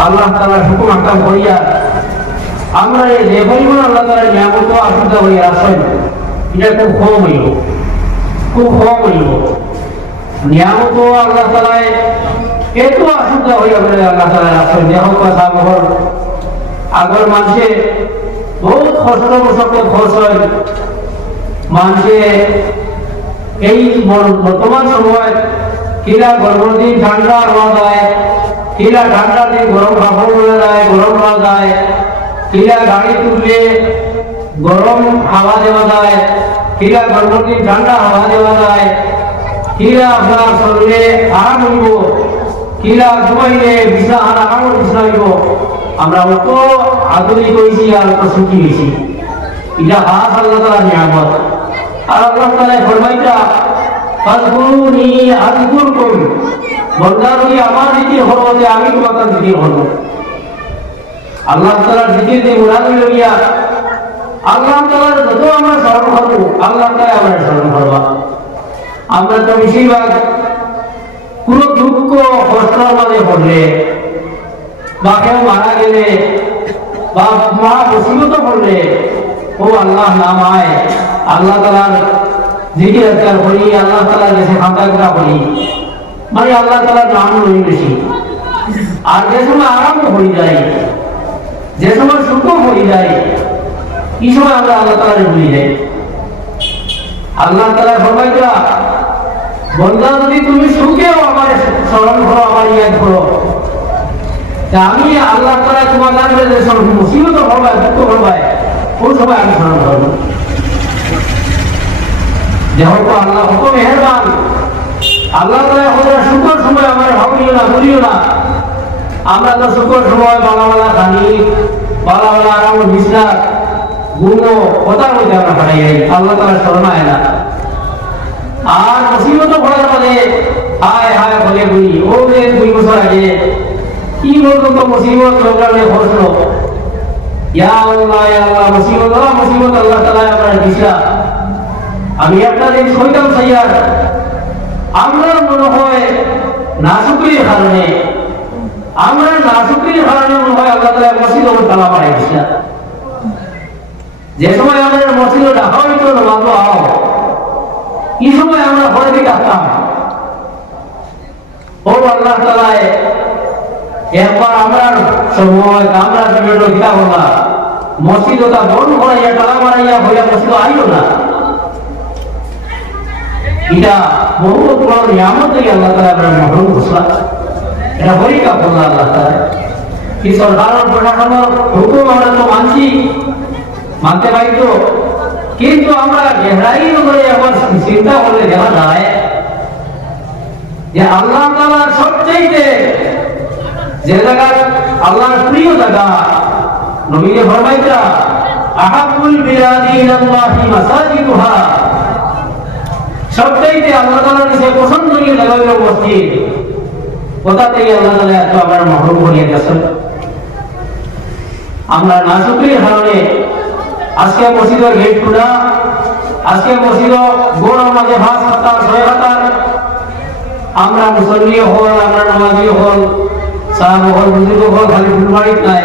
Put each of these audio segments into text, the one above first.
আল্লাহ তাআলার হুকুম আকাম করিয়া আমরা এই যে পরিমাণ আল্লাহ তাআলার নিয়ামত আশুদ্ধ হইয়া আসেন, এটা খুব কম হইল খুব কম হইল নিয়ামত আল্লাহ তাআলায় এত আশুদ্ধ হইয়া বলে আল্লাহ তাআলার আসেন হোক কথা বহর আগর মানুষে বহুত কষ্ট মশক্কত খরচ হয়। মানুষে এই বর- বর্তমান সময় কিরা গরমের দিন ঠান্ডা হওয়া যায়। কিরা ঠান্ডার দিন গরম কাপড় পরে যায়, গরম হওয়া যায়। কিরা গাড়ি তুললে গরম হাওয়া দেওয়া যায়। কিরা গরমের দিন ঠান্ডা হাওয়া দেওয়া যায়। কিরা আপনার শরীরে আরাম হইব। কিরা ঘুমাইলে বিছনা আর আরাম বিছনা হইব আমরা অত আধুনিক হয়েছি আর অত সুখী হয়েছি। এটা হাত আল্লাহ তালা নিয়ামত। আর আল্লাহ তালা ফরমাইটা ফাজকুরুনি আযকুরকুম বন্দা যদি আমার জিকির হলো যে আমি তোমার জিকির হলো আল্লাহ তাআলার জিকির দিয়ে মুরাদ লইয়া আল্লাহ তাআলার যত আমরা স্মরণ করব, আল্লাহ তাআলা আমরা স্মরণ করবা। আমরা তো বেশিরভাগ কোন দুঃখ কষ্টের মাঝে পড়লে বা কেউ মারা গেলে বা মহা মুসিবত পড়লে ও আল্লাহ নাম আয়। আল্লাহ তালার আল্লাহ মানে আল্লাহ নাম লই বেশি আর যে সময় আরাম হয়ে যায়, যে সময় সুখ হয়ে যায় সময় আমরা আল্লাহ তালার ভুলি যাই। আল্লাহ তালা বন্ধা যদি তুমি সুখেও আমার স্মরণ করো, আমার ইয়াদ করো আমি আল্লাহ তালা তোমার লাগবে যে সব মুসিবত হবে দুঃখ হবে কোন সময় আমি স্মরণ করব? যেহেতু আল্লাহ কত মেহরবান, আল্লাহ তালা কত সুখর সময় আমার ভাবিও না বলিও না। আমরা তো সুখর সময় বালা বালা খানি, বালা বালা আরাম বিছনা গুণো কথার আমরা হারাই যাই আল্লাহ তালা না। আর মুসিবত পড়ার পরে হায় হায় বলে বলি ও দুই বছর আগে, কি বলতো তো মুসিবত লোকালে ঘটল ইয়া আল্লাহ ইয়া আল্লাহ, মুসিবত আল্লাহ তাআলা আপনার দিশা আমি একটা জিনিস কইতাম সাইয়ার আমরা মনে হয় নাসুকির কারণে, আমরা নাসুকির কারণে মনে হয় আল্লাহ তাআলা মসজিদ ওর তালা মারাই যে সময় আমাদের মসজিদ ডাকা হইতো নামাজ আও এই সময় আমরা ঘরে থেকে আসতাম। ও আল্লাহ তালায় একবার আমরা সময় আমরা বিভিন্ন কিতা বলা মসজিদ ওটা বন্ধ করাইয়া টালা মারাইয়া হইয়া মসজিদ আইল না। এটা বহু বড় নিয়ামত থেকে আল্লাহ তালা আমরা মহরম ঘোষণা এটা হরিকা বললা আল্লাহ তালা কি সরকারের প্রশাসনের হুকুম আমরা তো মানছি, মানতে তো। কিন্তু আমরা গেহরাই করে আবার চিন্তা করলে দেখা যায়। যে আল্লাহ তালার সবচেয়ে যে জায়গা আল্লাহর প্রিয় জায়গা, নবীকে ফরমাইতা আহাবুল বিরাদি ইলাল্লাহি মাসাজিদুহা। সবচাইতে আল্লাহ তাআলার কাছে পছন্দনীয় জায়গা হলো মসজিদ। কোথাতেই আল্লাহ তাআলা এত আমার মহরম করিয়ে গেছেন আমরা নাসুকের কারণে আজকে মসজিদের গেট খোলা। আজকে মসজিদ গৌরব মাঝে ভাস হাতার ছয় হাতার আমরা মুসল্লি হল, আমরা নামাজি হল সাহাব হল বুজুর্গ হল, খালি ফুলবাড়িত নাই।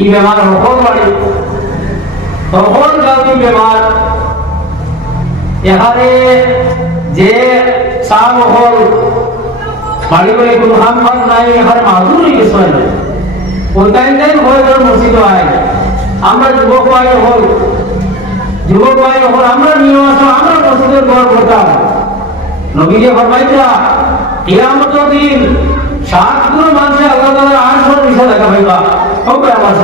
ই বেমার হল বাড়ি তখন গাঁতি বেমার। এখানে যে সাহাব হল বাড়ি বাড়ি কোনো হাম ফাম নাই এখানে হয়ে গেছে ওইটাই নাই হয়ে গেল মসজিদ আয় আমরা যুবক ভাই হল যুবক ভাই হল আমরা নিয়ে আসো, আমরা মসজিদের ঘর করতাম। নবীকে ফরমাইতা কিয়ামত দিন সাতগুলো মানুষে আল্লাহ তাআলা আসর নিচে দেখা পাইবা ওকে আমার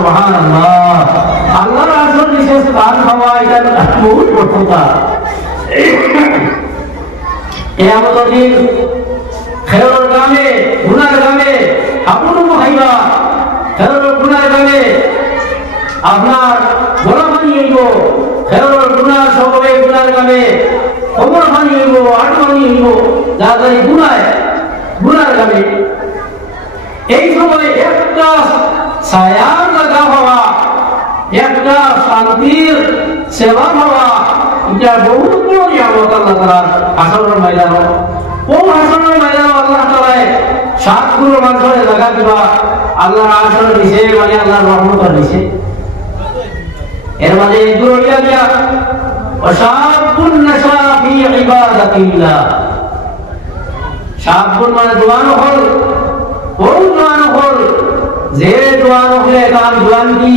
আল্লাহর আসর নিচে স্থান পাওয়া এটা কথা কিয়ামত গ্রামে, গুনার গ্রামে আপন ভাইবা খেরোর গুনার আপনার গোলা পানি হইব খেরোর গুনার সবে গুনার গ্রামে, খবর পানি হইব আট পানি হইব যাই গুনায়, গুনার গ্রামে। এই সময় একটা ছায়ার লাগা হওয়া, একটা শান্তির সেবা হওয়া এটা বহুত বড় নিয়ামত আল্লাহ তালার আসরের ময়দান। ও আসরের ময়দান আল্লাহ তালায় সাতগুলো মানুষের জায়গা দিবা, আল্লাহর আশর দিছে মানে আল্লাহর রহমত দিছে। এর মাঝে দুরিয়া গিয়া ওয়াশাবুন নাশা ফি ইবাদাতিল্লাহ। শাবুন মানে জওয়ান হল, কোন জওয়ান হল? যে জওয়ান হলে কাম জওয়ান কি?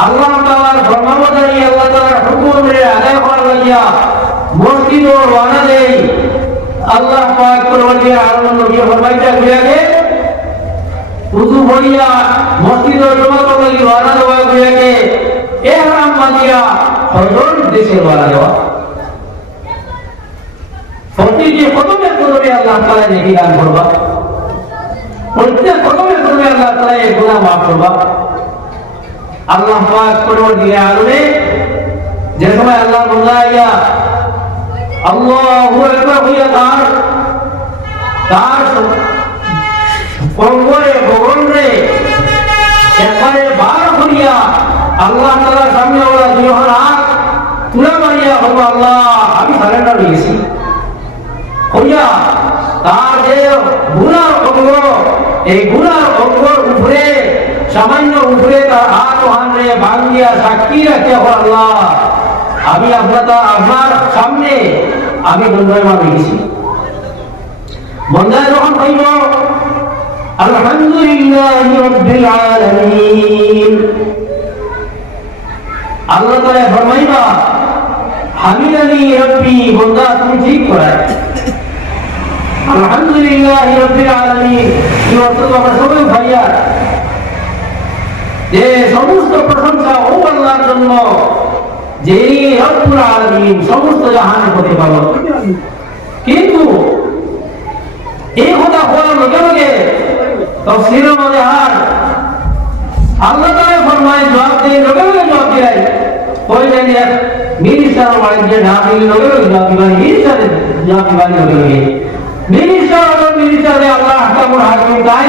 আল্লাহ তাআলার ফরমাবদারি আল্লাহ তাআলার হুকুমরে আদায় করার লাগিয়া মসজিদ ও রানা দেই আল্লাহ পাক পরবর্তী আরও নবী ফরমাইতা গুয়াকে উজু ভরিয়া মসজিদ ও জমা করার লাগি রানা দেওয়া গুয়াকে এহরাম বাঁধিয়া হজর দেশে রানা দেওয়া প্রতিটি কদমে কদমে আল্লাহ তাআলা নেকি দান করবা প্রত্যেক কদমে কদমে আল্লাহ তাআলা এই গুনাহ মাফ করবা আল্লাহ পাক পরবর্তী আলমে যে সময় আল্লাহ বলাইয়া আল্লাহু আকবার হইয়া তার তার কঙ্গরে ভবনরে একবারে বার করিয়া আল্লাহ তাআলার সামনে ওরা দুই হাত তুলে মারিয়া হব আল্লাহ, আমি সারেন্ডার হয়ে গেছি। হইয়া তার যে গুনার অঙ্গ, এই গুনার অঙ্গর উপরে সামান্য উপরে তার হাত ও হাতে ভাঙ্গিয়া সাক্ষী রাখে আল্লাহ। আমি আপনার আপনার সামনে, আমি দণ্ডায়মান হয়েছি বন্ধায় যখন হইব আলহামদুলিল্লাহ রব্বিল আলামিন। আল্লাহ তাআলা ফরমাইবা, হামিদানি রব্বি, বন্দা তুমি ঠিক করায়। আলহামদুলিল্লাহ রব্বিল আলামিন। এই অর্থ আমরা যে সমস্ত প্রশংসা ও আল্লাহর জন্য, যে রব্বুল আলামিন সমস্ত জাহানের প্রতিপালক কিন্তু এই কথা বলার লগে লগে তফসিরের মধ্যে আর আল্লাহ তাআলা ফরমায় জবাব দিয়ে লগে লগে জবাব দিলেন। কই জানি মিনিস্টার বাড়ি যে না দিলে লগে লগে জবাব দিবেন মিনিস্টারের জবাব দিবেন লগে লগে হলো মিনিস্টারে আল্লাহ আহকামুল হাকিম তাই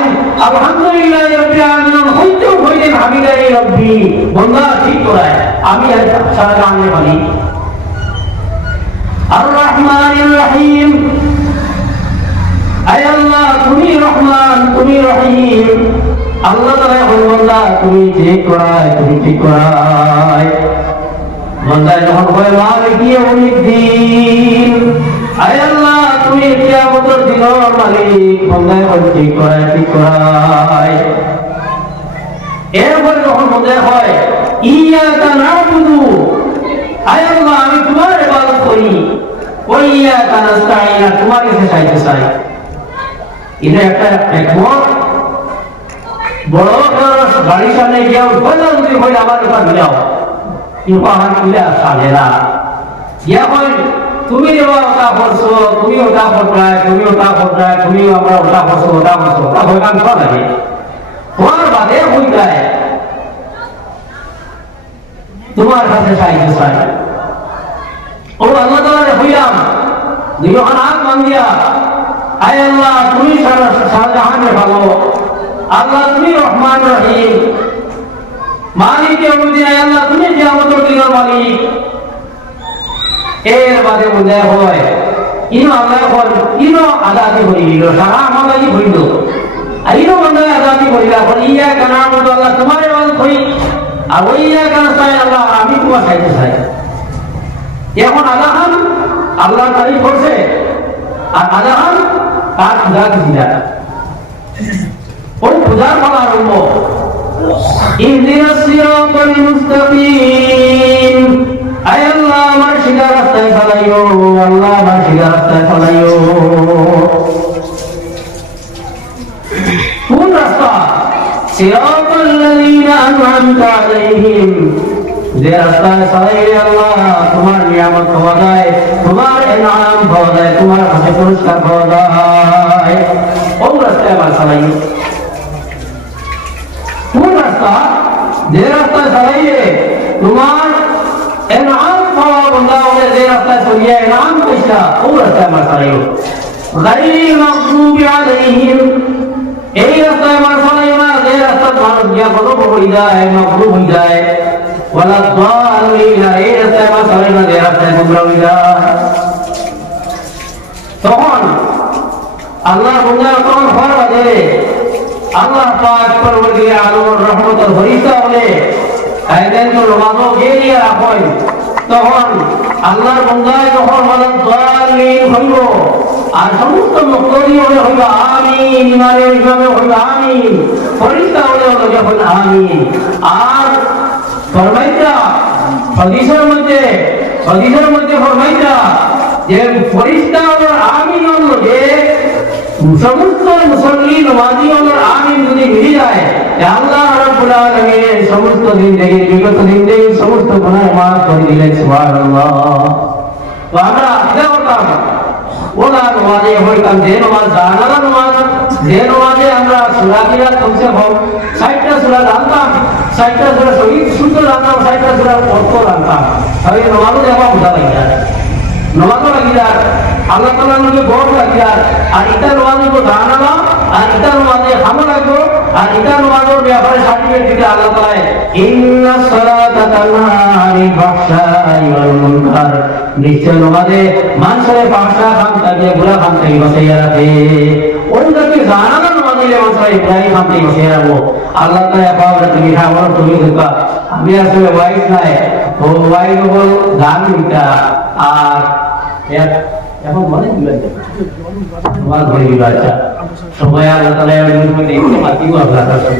আলহামদুলিল্লাহ রাব্বিল আলামিন হইতে হইলেন হামিদানি রব্বি। বন্দা ঠিক করায় আমি আর সারা জানলে বলি। আর রহমানির রহিম। আয় আল্লাহ, তুমি রহমান, তুমি রহিম। আল্লাহ তাআলা বলেন বান্দা তুমি ঠিক করায় তুমি ঠিক করায় বান্দা যখন বলে মালিক ইয়াউমিদ্দিন। আয় আল্লাহ, তুমি কিয়ামতের দিনের মালিক বান্দায় ঠিক করায় ঠিক করায়। এরপরে যখন মনে হয়, ইয়াকা নাবুদু। আয় আল্লাহ, আমি তোমার ইবাদত করি। ওই ইয়াকা নাস্তাইন তোমার কাছে চাইতে চাই। এটা একটা একমত। বড় বাড়ির সামনে গিয়ে বলল যদি হয় আমার এবার মিলাও। আমার মিলে না। গিয়া হয় তুমি এবার ওটা করছ তুমি ওটা করছায় তুমি ওটা করছায় তুমি আমরা ওটা করছ ওটা করছ ওটা গান করা লাগে? হওয়ার বাদে হয়ে যায়। তোমার কাছে সাহায্য চাই। ও আল্লাহ তাআলা হইলাম। দুই হাত মাঙ্গিয়া আয় আল্লাহ, তুমি সারা শাহজাহানের ভালো। আল্লাহ, তুমি রহমান রহিম। মালিক আল্লাহ, তুমি আমাদের দিনের মালিক। এর বাদে বোঝা হয়। ইনো আল্লাহ হল ইনো আজাদি হইল সারা আমাদাই হইল। আর ইনো বন্ধা আজাদি হইল এখন ইয়া কানা মতো আল্লাহ, তোমার এবার হই আর ওই ইয়া কানা চাই আল্লাহ, আমি তোমার চাইতে চাই। এখন আজাহান আল্লাহ তারিফ করছে, আর আজাহান তার পূজা দিছি ওই পূজার ফল আরম্ভ ইহদিনা সিরাতাল আয় আল্লাহ সিধা রাস্তায় ফেলাইও, আল্লাহ আমার সিধা রাস্তায় ফেলাইও। কোন রাস্তা? সিরাতাল লাযীনা আন'আমতা যে রাস্তায় চালাইলে আল্লাহ তোমার নিয়ামত পাওয়া যায়, তোমার এনাম পাওয়া যায়, তোমার হাতে পুরস্কার পাওয়া যায়। কোন রাস্তায় আমার চালাই কোন রাস্তা? যে রাস্তায় চালাইয়ে তোমার এনাম পাওয়া বন্ধা হলে যে রাস্তায় চলিয়ে এনাম পয়সা ও রাস্তায় আমার চালাইও গাইর মাগদুবি আলাইহিম এই রাস্তায় আমার চালাইও না যে রাস্তায় মানুষ গিয়া কত যায় মাগরুব যায় ওয়ালা দালিনা এই রাস্তায় আমার চালাইও না যে রাস্তায় গুমরা হয়ে যায় তখন আল্লাহ রহমতের তখন আল্লাহর বন্দায় যখন বলেন দয়ালীন হইব। আর সমস্ত মুক্তি হলে হইব আমিন ইমানে ইমামে হইব আমিন, ফরিস্তা হলে হলো যখন আমিন। আর ফরমাইতা হাদিসের মধ্যে হাদিসের মধ্যে ফরমাইতা যে ফরিস্তা হলো সমস্ত মুসল্লি নমাজি হলো আমিন যদি মিলে যায় আল্লাহ রাব্বুল আলামিন সমস্ত দিন থেকে, বিগত দিন থেকে সমস্ত গুনাহ মাফ করে দিলেন, সুবহানাল্লাহ। তো আমরা এটা করতাম ওলা নমাজে হইতাম যে নমাজ জানালা নমাজ, যে নমাজে আমরা সুরা কিরা কমসে কম ষাটটা সুরা জানতাম ষাটটা সুরা শহীদ শুদ্ধ জানতাম ষাটটা সুরা অর্থ জানতাম। তাহলে নমাজও যাওয়া বোঝা লাগে নমাজও লাগিদার আল্লাহ তাআলার নামে গৌর লাগিদার আর এটা নমাজে তো জানালা আর এটা নমাজে হামো লাগবো আর এটা নমাজের ব্যাপারে সার্টিফিকেট দিতে আল্লাহ তাআলা ইন্না সালাতা তানহা আনিল মুনকার নিশ্চয় নমাজে মানুষের পাশা খান থাকে গুলা খান থেকে বাঁচাইয়া রাখে ওইটাকে জানালা নমাজে মানুষের ইব্রাহিম খান থেকে বাঁচাইয়া রাখব। আল্লাহ তাআলা পাওয়া তুমি খাবার তুমি ঢুকা আমি আসলে ওয়াইফ নাই, ও ওয়াইফ হল গান আর এখন মনে দিল তোমার ঘরে দিল আচ্ছা সময় আল্লাহ তালা তুমি দেখতে পাতিও আপনার কাছে।